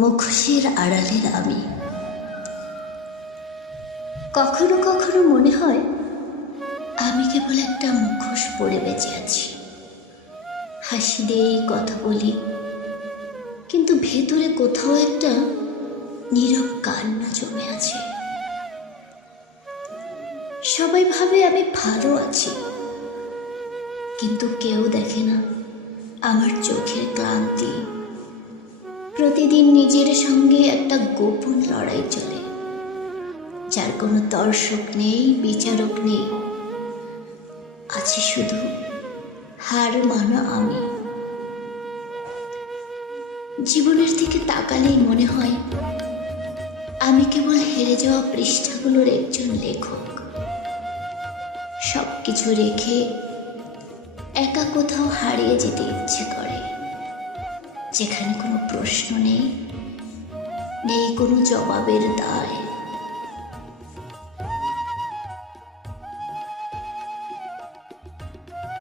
মুখোশের আড়ালের আমি। কখনো কখনো মনে হয় আমি কেবল একটা মুখোশ পরে বেঁচে আছি। হাসি দিয়েই কথা বলি, কিন্তু ভেতরে কোথাও একটা নীরব কান্না জমে আছে। সবাই ভাবে আমি ভালো আছি, কিন্তু কেউ দেখে না আমার চোখের ক্লান্তি। প্রতিদিন নিজের সঙ্গে একটা গোপন লড়াই চলে, যার কোনো দর্শক নেই, বিচারক নেই। আছে শুধু হার মানা আমি। জীবনের দিকে তাকালেই মনে হয় আমি কেবল হেরে যাওয়া পৃষ্ঠাগুলোর একজন লেখক। সব কিছু রেখে একা কোথাও হারিয়ে যেতে ইচ্ছে করে, যেখানে কোনো প্রশ্ন নেই, নেই কোনো জবাবের দায়।